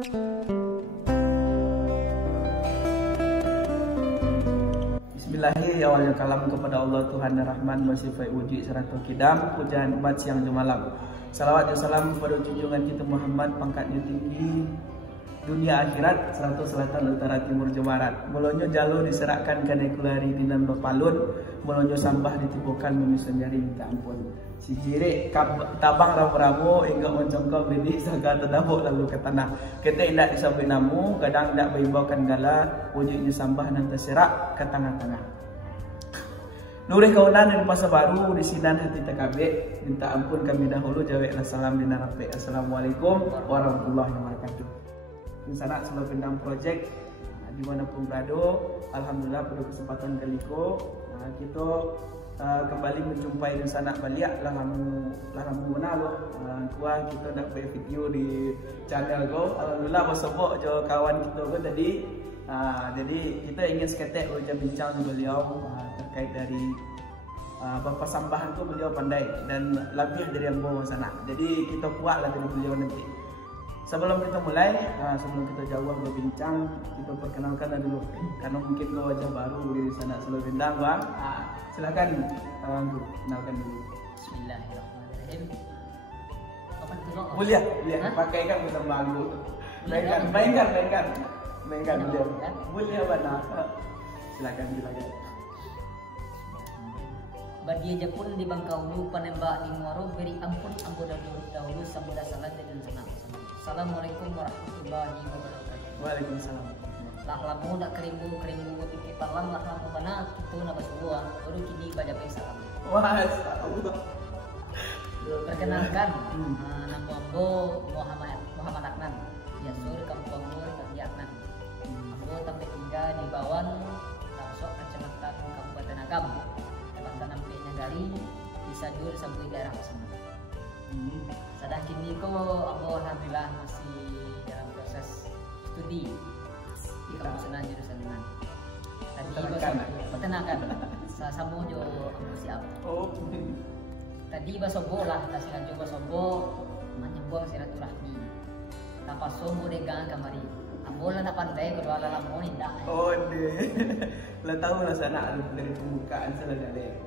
Bismillahirrahmanirrahim. Awalnya kalam kepada Allah Tuhan Rahman Wasifai wujud seratu kidam pujian umat siang jumalam. Salawat dan salam kepada junjungan kita Muhammad, pangkatnya tinggi dunia akhirat, seratu selatan utara timur jemarat. Mulonyo jalur diserahkan ke nekulari dinan bepalun, mulonyo sambah ditipukan memisun jari minta ampun. Si jirik tabang ramu-ramu hingga mencongkol bedi saga terdabuk lalu ke tanah. Kita indak disabui namu, kadang indak berimbakan gala, wujudnya sambah dan terserak ke tengah-tengah. Nurih kaunan dan pasar baru di sinan hati TKB, minta ampun kami dahulu jawablah salam di narape. Assalamualaikum warahmatullahi wabarakatuh. Di sana sebelum Pendam Project di mana pun berada, alhamdulillah pada kesempatan kali kita kembali menjumpai di sana balik lahamu mana lo kuah kita nak buat video di channel ko. Alhamdulillah bersama jo kawan kita ko tadi. Jadi kita ingin seketek bincang dengan beliau terkait dari bapa sambahan tu beliau pandai dan lebih dari yang bawa sana. Jadi kita kuatlah dari beliau nanti. Sebelum kita mulai, sebelum kita jauh berbincang, kita perkenalkan dulu. Karena mungkin kau wajah baru di sana Selalu Bendang, bang. Silakan, kenalkan dulu. Bismillahirrahmanirrahim. Mulia, pakai kan kita bangku. Mainkan beliau. Mulia mana? Silakan. Badi aja pun di Bangkaulu penembak di Muaro beri ampun dahulu sambulah salat dan senang. Assalamualaikum warahmatullahi wabarakatuh. Waalaikumsalam. Lah lamu nak kerimu pikir palam lah lamu kana itu nak basuah baru kini baca salam. Wah, perkenalkan nama ambo Muhammad Aknan. Ya sore kampung ambo di Aknan. Ambo tempat tinggal di Bawan, Tangsok, Kecamatan Kabupaten Agam. Tempat nampi Nagari di Sadur sampai daerah sana. Sedang kini ko ambo alhamdulillah masih dalam proses studi di kampus jurusan Nan. Tadi peternakan. Sama jo ambo siap. Oh. Tadi basobo lah, nasihat coba sobo menyambung silaturahmi. Tanpa sobo degang kamari. Ambo lah nak pandai kedua lah lamu indah. Oh deh, lah tahu lah sana dari pembukaan salah kali.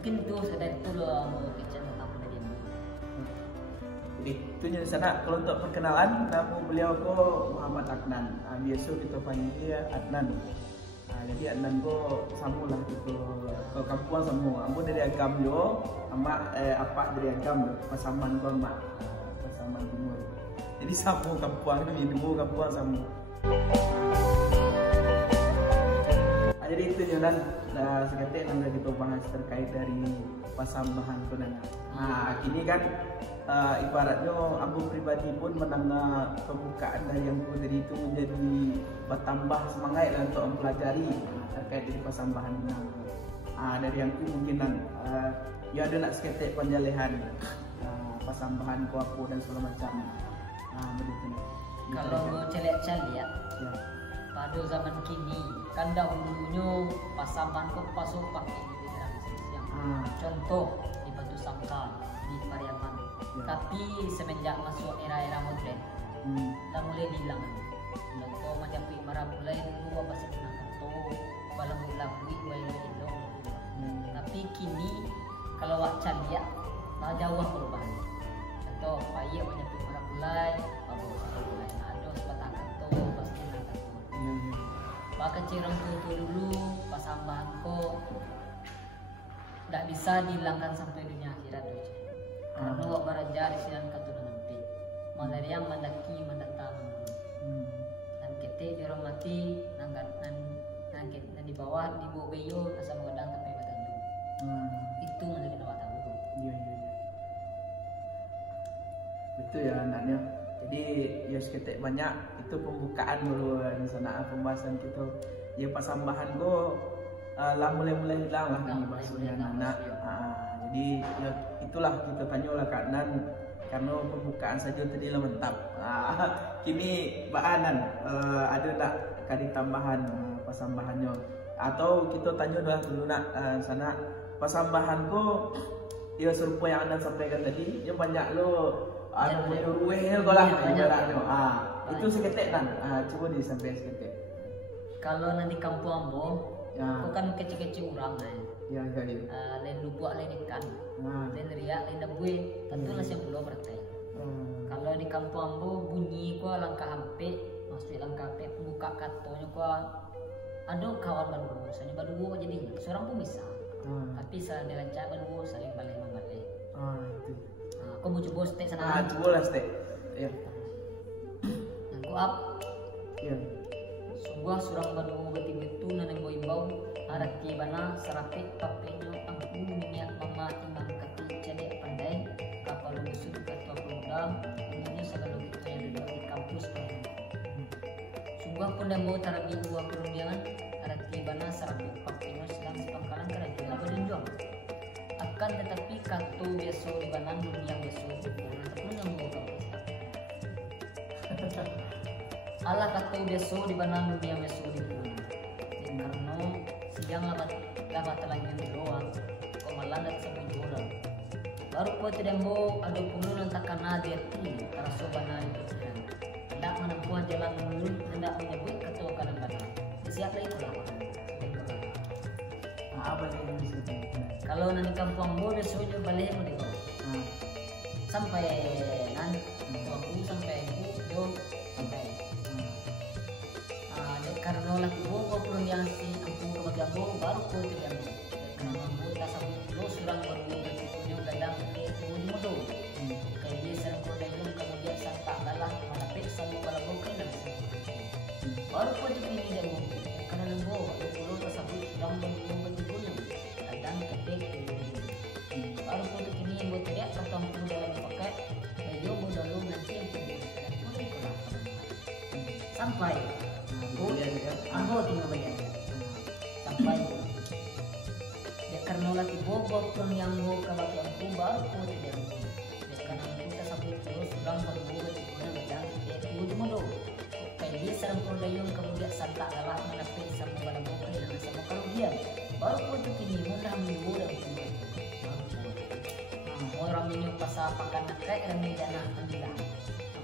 Mungkin itu sadar itu loh ambo kitchen utama dari ambo. Itu di sana. Kalau untuk perkenalan, nama beliau ko Muhammad Aknan. Biasa kita panggil dia Adnan. Jadi Adnan ko samu lah gitu. Ke kampung samu. Ambo dari Agam jo, apa dari Agam Pasaman ko mak. Pasaman Timur. Jadi samu kampung ini kampung samu. Jadi itu Yonan, seketik nanti kita bahas terkait dari pasambahan konana. Ini kan ibaratnya aku pribadi pun menangga pembukaan dari yang tadi itu menjadi bertambah semangat lah untuk mempelajari terkait dari pasambahan benang. Dari yang itu mungkinan ya ada nak seketik penjelasan pasambahan kuapu dan segala macam. Begitu. Kalau celek-celek ya. Pada zaman kini kan dahulunya pasambahan kok pasuk pakai di dalam siang. Contoh di Batu Sangkal, di Pariaman. Tapi semenjak masuk era-era modern, dah mulai hilang. Contoh macam pi marah mulai dulu apa sih nak contoh balang labui wae itu. Tapi kini kalau wak caliak dah jauh perubahan. Contoh payah banyak pi marah mulai, bagus mulai ada sebatang kanto pasti nak kanto. Maka cireng tu dulu pasambahan ko tidak bisa dihilangkan sampai dunia akhirat tu. Karena wak baraja di sinan katunan nanti. Malah yang mendaki mendatang. Dan kita di orang mati nangkit di bawah di bawah beyo asal mengadang sampai batandu. Itu menjadi nawat tahu. Iya. Betul ya anaknya. Jadi ya seketik banyak itu pembukaan dulu di sana pembahasan kita. Ya pasambahan go lah mulai hilang lah ini bahasanya anak. Jadi ya itulah kita tanyalah Kak Nan karena pembukaan saja tadi lah mantap. Kini Mbak Anan ada tak kali tambahan pasambahannya atau kita tanya dulu nak sana pasambahan ko ya serupa yang Anan sampaikan tadi. Ya banyak lo Ada punya ruwehnya kau lah ibaratnya. Itu seketek kan. Coba disampaikan seketek. Kalau nanti kampung Ambo, kau kan kecil-kecil orang kan. Ya. Lain lupa lain ikan, lain riak, lain dabue, tentulah siapa dulu berarti. Kalau di kampung Ambo bunyi kau langkah hampir, masuk langkah hampir, buka kartunya kau ada kawan baru, misalnya baru jadi seorang pun bisa. Tapi salah dirancang baru saling balik membalik. Itu. Kau mau coba stek sana? Coba lah stek. Ya. Aku up. Ya. Sungguh surang baru betul-betul naneng boimbau. Arati bana serapik papenya aku minyak mama imam kati cedek pandai kapal busuk ketua program umumnya segala itu yang ada di kampus. Sungguh pun dan mau tarabi dua perundangan arati bana serapik papenya sedang sepangkalan kerajaan apa dinjong akan tetapi katu biasa di banan dunia biasa pun yang mau kampus ala katu biasa di banan dunia biasa di karena siang labat terlanjur doang kau malandat sebelum orang baru kau tidak mau ada puluhan takkan nadir karena sobat nadir hendak menempuh jalan mulut hendak menyebut ketua kadang-kadang siapa itu lah Apa yang di situ? kalau nanti kampung Ambo besoknya balik mau dikau sampai nanti aku sampai aku sampai karena lagi bawa pun yang si ampun ke bagian bawa baru kau tidak karena Ambo tak sampai lo surang baru punya gadang ke di modo kayak dia serang kau dari kemudian santak galah mana pek sama kalau bukan dan baru kau jadi ini dia mau karena lembo lo tak sampai surang baru betul kadang kepek baru kau tu kini yang buat teriak kata ampun dalam pakai baju muda lo nanti yang sampai Ambo tinggal bagian sampai dia karena lagi bobok pun yang mau ke bagian aku baru aku tidak dia karena kita sampai terus sudah berbobok di mana bagian dia tunggu di modo kayak dia serang perdayung kemudian santak galah menapis sama pada bukan dan sama kalau dia baru aku tu kini mudah minggu dan orang ini pasal pakan nakai dan menjana ambilan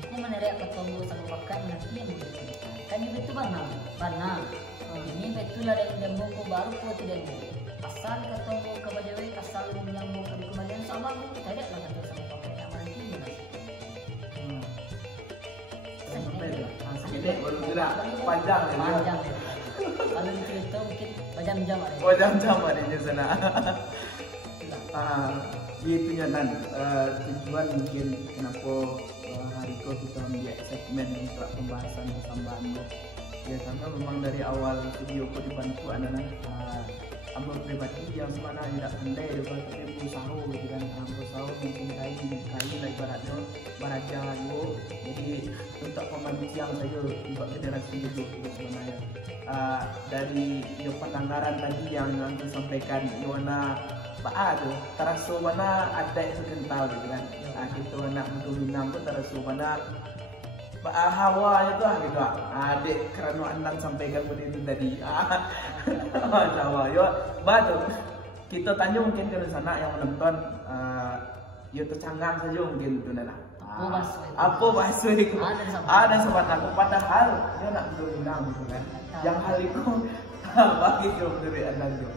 aku menerik ketemu sama pakan nanti yang begitu kan ini betul bana ini betul ada yang dembo baru ko tidak ini asal ketemu ke bajawe asal yang mau ke kembalian sama aku tidak lah kata sama pakai sama nanti Segede baru gerak panjang ya kalau cerita mungkin jam-jam ada jam-jam ada di sana itunya kan tujuan mungkin kenapa hari itu kita membuat segmen untuk pembahasan persambahan ya karena memang dari awal video aku dibantu anak-anak Ambo pribadi yang sebenarnya tidak pandai juga tapi berusaha gitu kan berusaha mungkin kain lah ibaratnya baraja yo jadi untuk pemancing saja untuk generasi itu sebenarnya dari yo penanggaran tadi yang aku sampaikan Yona tuh terasa mana ada yang kental gitu kan kita anak mendominam pun terasa mana hawa itu gitu adik kerana anda sampaikan begitu tadi Jawa yo batu kita tanya mungkin ke sana yang menonton yo tercanggang saja mungkin itu nana apa bahasa itu ada sobat aku padahal dia nak mendominam gitu kan yang hal itu bagi yo dari anda yo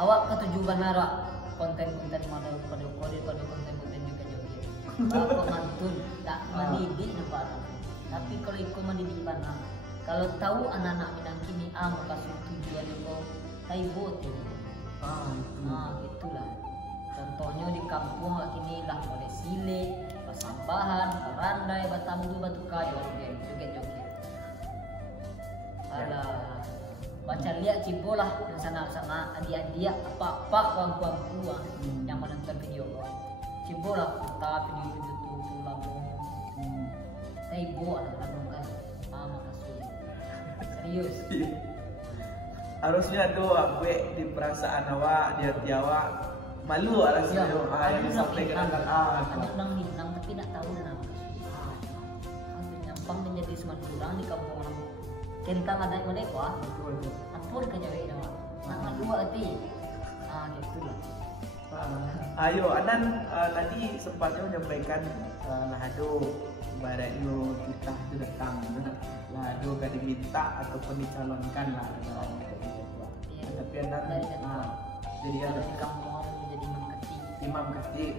awak ketujuan nara konten-konten mana pada konten-konten juga joget. Bapak mantun tak mendidik nampak. Tapi kalau ikut mendidik mana? Kalau tahu anak-anak bidang kini maka tujuan itu taibot ini. Itulah. Contohnya di kampung kini lah boleh sile, persambahan, perandai, batambu, batu kayu, joget-joget. Alah. Baca lihat cipo lah yang sana sama adik-adik apa kawan-kawanku yang menonton video cipo lah kita video itu lagu ibu ada lagu kan makasih serius harusnya tuh gue di perasaan awak di hati awak malu harusnya yang disampaikan ada nang minang tapi nak tahu dan apa nyampang menjadi semangat di kampung orang kentang ada yang mereka ampun ke jauh nama nama dua hati gitu lah Ayo, Anan tadi sempatnya menyampaikan lahado ibaratnya kita itu datang lahado kan diminta ataupun dicalonkan lah. Iya. Tapi Anan jadi ada di kampung menjadi imam khatib.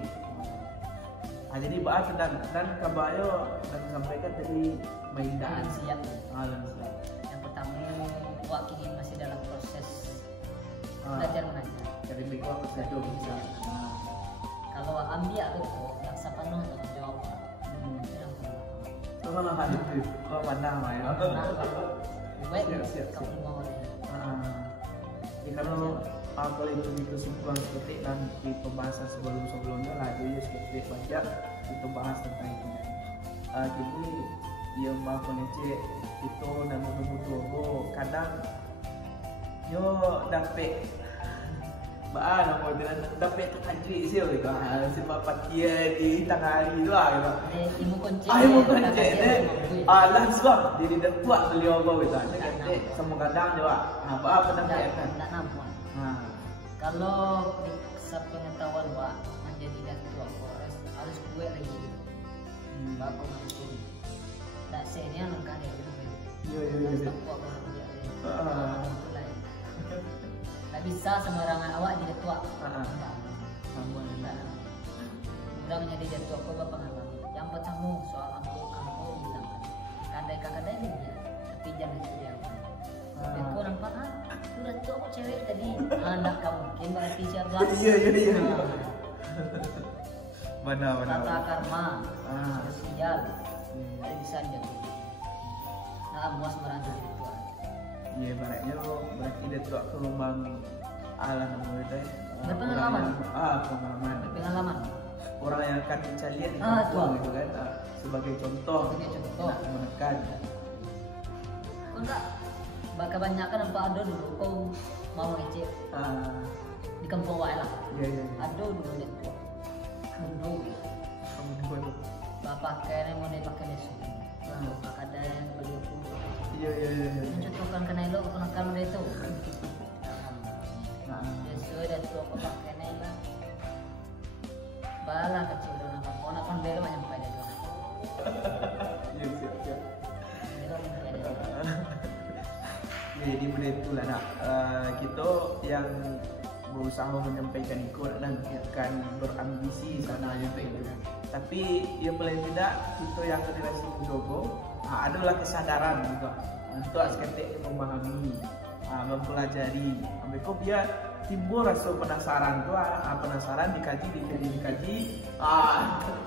Jadi bahas dan kabayo dan sampaikan tadi mainan siap. Siap. Yang pertama wakil masih dalam proses belajar mengajar. Jadi mikro satu bisa. Kalau ambil aku kok yang siapa nong jawab. Mana main? Baik, kamu mau. Jadi kalau itu simpang seperti dan di pembahasan sebelumnya lah dia seperti banyak itu bahas tentang itu. Jadi dia mau cek itu dan mutu-mutu kadang yo dapet nomor dapet terkaji sih gitu. Sebab dia di tengah hari itu gitu. Ilmu kunci. Ilmu kunci langsung jadi dapat beliau gitu. Jadi semua kadang juga apa namanya kan. Tak nampak. Kalau sepengetahuan Pak menjadi datuk Polres harus gue lagi. Bapak mampu. Tak senior lengkap ya. Iya. Tak bisa sembarangan awak jadi ketua. Udah menjadi ketua kau berpengalaman. Yang pertama soal kampung bilang kadai ini ya, tapi jangan dia. Dan kau nampak udah tua kok cewek tadi. Anak kamu mungkin berarti siapa? Iya. Mana. Tata karma, sosial, ada bisa jadi. Nah, muas merantau itu. Iya, baratnya berarti dia tuh ke lubang ala namanya teh. Berpengalaman. Pengalaman. Orang yang akan mencari di kampung gitu kan. Sebagai contoh. Menekan. Kau enggak bakal banyak kan nampak ada dulu kau mau ngecek di kampung wae lah. Iya. Ada dulu dia tua. Dulu. Bapak kayaknya mau dipakai lesu. Bapak ada yang beli pun. Iya. Mencontohkan kena elok kenakan dia itu. Sesuai dan tua kau pakai nela. Bala kecil dona kau nak kan bela macam pada dia. Iya, siap. Jadi benda itulah nak kita yang berusaha menyampaikan ikut dan bukan berambisi sana itu. Tapi ya paling tidak kita yang generasi muda adalah kesadaran juga untuk seketik memahami, mempelajari. Mereka biar timbul rasa penasaran tu, penasaran dikaji,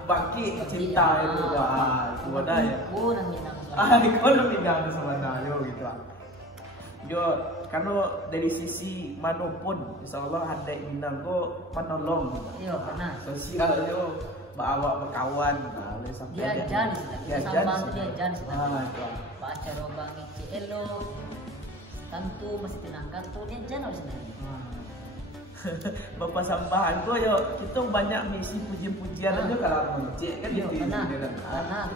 bangkit cinta itu itu ada ya. Kau nak minang Kau nak minang sebenarnya gitu. Yo, kalau dari sisi manapun, insyaallah ada minang ko menolong. Iya, pernah. Sosial yo, bawa berkawan, boleh sampai dia sama dia jan sedang. Baca robang elo, tentu mesti tenang kartu dia jan harus senang. Bapak sambahan ko yo, kita banyak misi puji-pujian aja kalau mencik kan gitu. Pernah.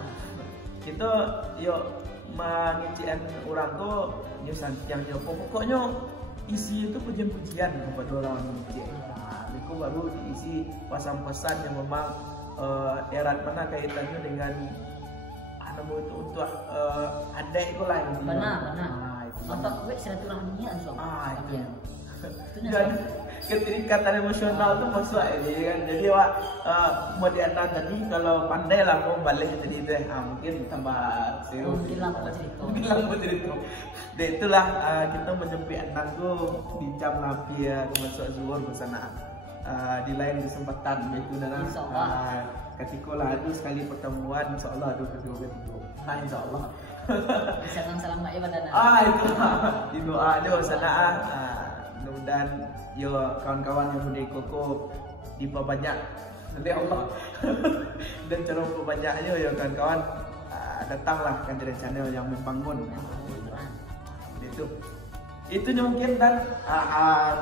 Kita yo mengician orang tuh yang pokoknya isi itu pujian-pujian kepada orang mencik. Itu baru diisi pesan-pesan yang memang erat mana kaitannya dengan untuk ada itu lah yang benar. Untuk gue silaturahmi langsung. Itu. Dan keterikatan emosional tuh masuk ini kan. Jadi Wak mau diantara tadi kalau pandai lah mau balik jadi deh mungkin tambah seru. Mungkin lah cerita. Dan itulah kita menyempit anak tuh di jam lapi ya masuk zuhur bersama. Di lain kesempatan itu dan ketika lah itu sekali pertemuan insyaallah ada kedua. Insyaallah. Bisa salam mak ibadah. Itu di doa ada sana. Mudah-mudahan yo kawan-kawan yang muda koko diperbanyak nanti Allah dan cara perbanyaknya yo kawan-kawan datanglah kan dari channel yang membangun itu mungkin dan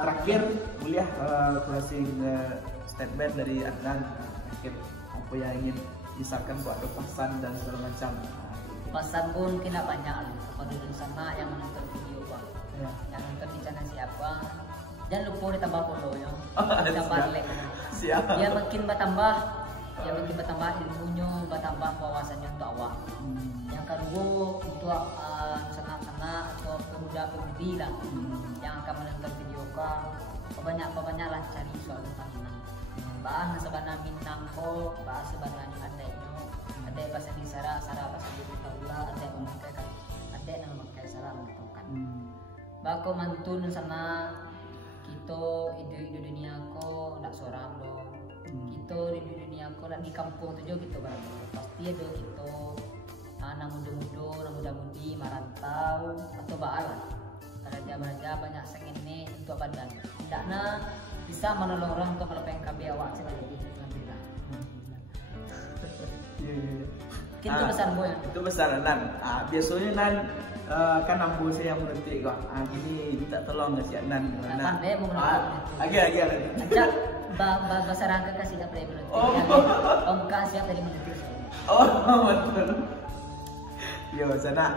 terakhir mulia closing statement dari Adnan terakhir apa yang ingin misalkan buat ada pesan dan segala macam pesan pun tidak banyak kepada sana yang menonton video Bang. Yang nonton di channel siapa Jangan lupa ditambah follow-nya. Ditambah like. Siap. Dia makin bertambah, ilmunya, bertambah wawasannya untuk awak. Yang kedua untuk anak-anak atau pemuda-pemudi lah yang akan menonton video kau, banyaklah cari soal tentang Minang. Bahas sebenarnya Minang ko, bahas sebenarnya ada bahasa di Sara bahasa di Kaula, ada memakai kan, ada yang memakai Sara menentukan. Bako mantun sana kita hidup dunia ko tak seorang dong. Kita di dunia ko di kampung tu juga gitu kan. Pasti ada kita anak muda-mudi merantau atau baalah. Belajar banyak sengene untuk badan. Hendaknya bisa menolong orang untuk melepaskan KB awak sendiri. Alhamdulillah. Itu besar boy. Itu besar nan. Biasanya nan kan ambo saya yang menentik kok. Gini minta tolong kasih nan. Pandai mau menentik. Lagi. Ajak bahasa rangka kasih apa yang menentik. Ongkah siap dari menentik. Oh betul. Yo sana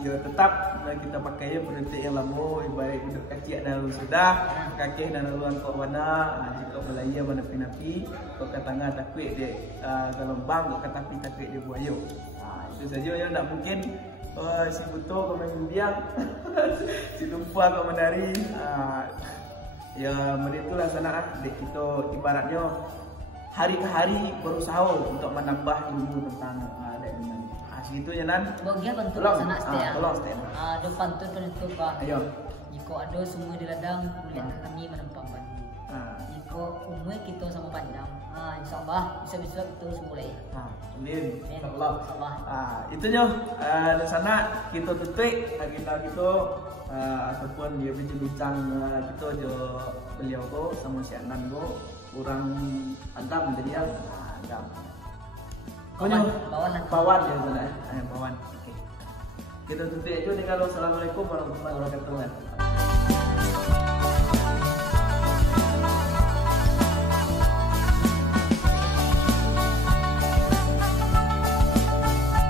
yo tetap kita pakai penentik yang lama, ibarat duduk kaki dan lalu sudah kaki dan lalu kau mana jika belaya mana pinapi kau ke tengah takut dia gelombang kau ke tapi takut dia buaya. Itu saja yang tak mungkin si buto kau main biang si lupa kau menari ya meritulah sana kita ibaratnya hari ke hari berusaha untuk menambah ilmu tentang daerah. Segitu ya nan. Bagian bantu sana stay. Tolong stay. Depan tu penentu pak. Ayo. Jika ada semua di ladang, boleh kami menempang bantu. Jika umur kita sama panjang, insyaallah bisa kita semula. Amin. Insyaallah. Itunya di sana kita tutup agenda kita ataupun dia bincang kita jo beliau ko sama si Anan ko kurang agam jadi agam. Bawan ya benar. Bawan. Oke. Kita tutup aja nih kalau assalamualaikum warahmatullahi wabarakatuh.